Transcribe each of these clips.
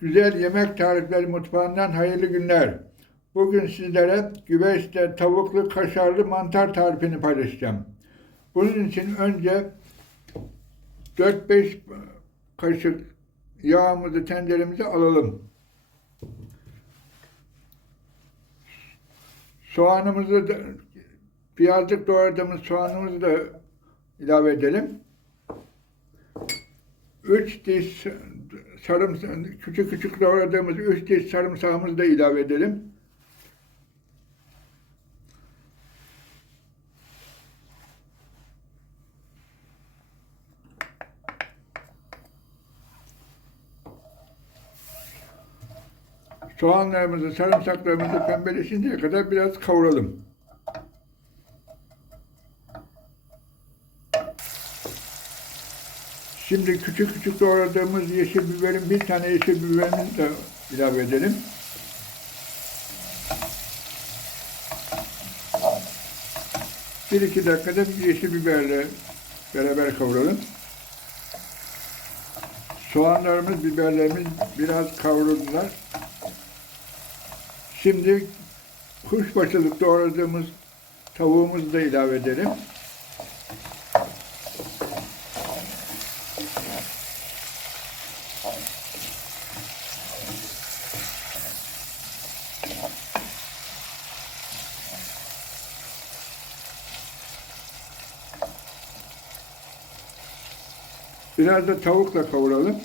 Güzel Yemek Tarifleri Mutfağından hayırlı günler. Bugün sizlere güveçte tavuklu kaşarlı mantar tarifini paylaşacağım. Bunun için önce 4-5 kaşık yağımızı tenceremize alalım. Soğanımızı da piyazlık doğradığımız soğanımızı da ilave edelim. 3 diş sarımsak, küçük küçük doğradığımız 3 diş sarımsağımızı da ilave edelim. Soğanlarımızı, sarımsaklarımızı pembeleşinceye kadar biraz kavuralım. Şimdi küçük küçük doğradığımız yeşil biberin bir tane yeşil biberimizi de ilave edelim. Bir iki dakikada yeşil biberle beraber kavuralım. Soğanlarımız, biberlerimiz biraz kavruldular. Şimdi kuşbaşılık doğradığımız tavuğumuzu da ilave edelim. Biraz da tavukla kavuralım.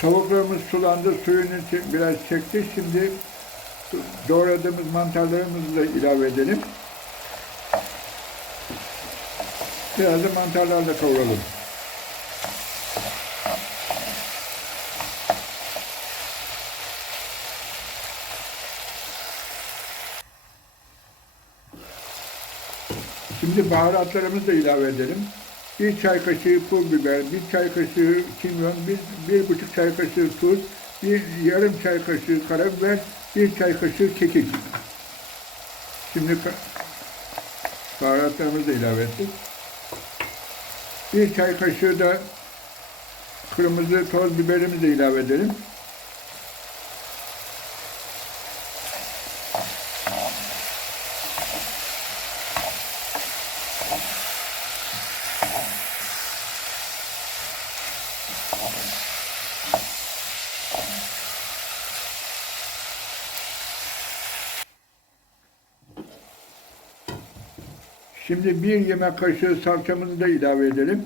Tavuklarımız sulandı, suyunu biraz çekti. Şimdi doğradığımız mantarlarımızı da ilave edelim. Biraz da mantarlarla kavuralım. Şimdi baharatlarımızı da ilave edelim. Bir çay kaşığı pul biber, bir çay kaşığı kimyon, bir, bir buçuk çay kaşığı tuz, bir yarım çay kaşığı karabiber, bir çay kaşığı kekik. Şimdi baharatlarımızı da ilave ettik. Bir çay kaşığı da kırmızı toz biberimizi ilave edelim. Şimdi bir yemek kaşığı salçamızı da ilave edelim.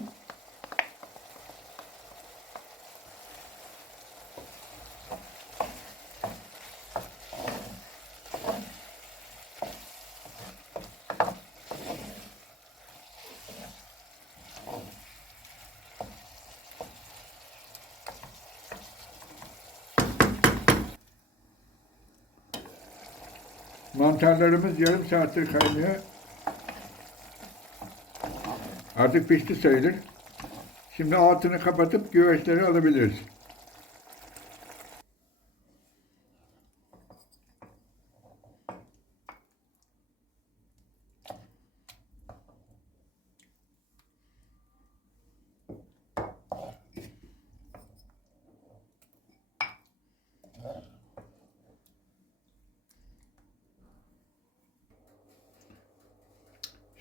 Mantarlarımız yarım saattir kaynıyor. Artık pişti sayılır. Şimdi altını kapatıp güveçleri alabiliriz.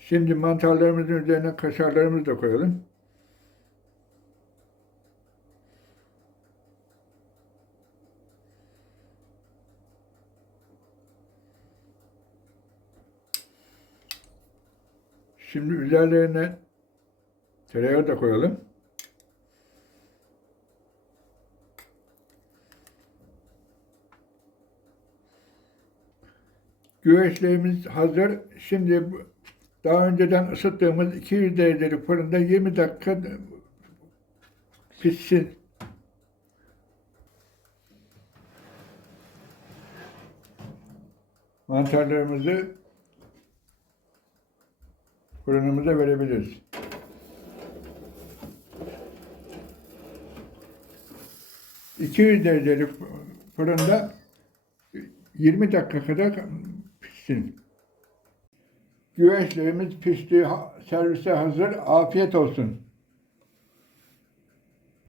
Şimdi mantarlarımızın üzerine kaşarlarımızı da koyalım. Şimdi üzerlerine tereyağı da koyalım. Güveçlerimiz hazır. Şimdi daha önceden ısıttığımız 200 derecelik fırında 20 dakika pişsin. Mantarlarımızı fırınımıza verebiliriz. ...200 derecelik fırında 20 dakika kadar pişsin. Güveçlerimiz pişti, servise hazır. Afiyet olsun.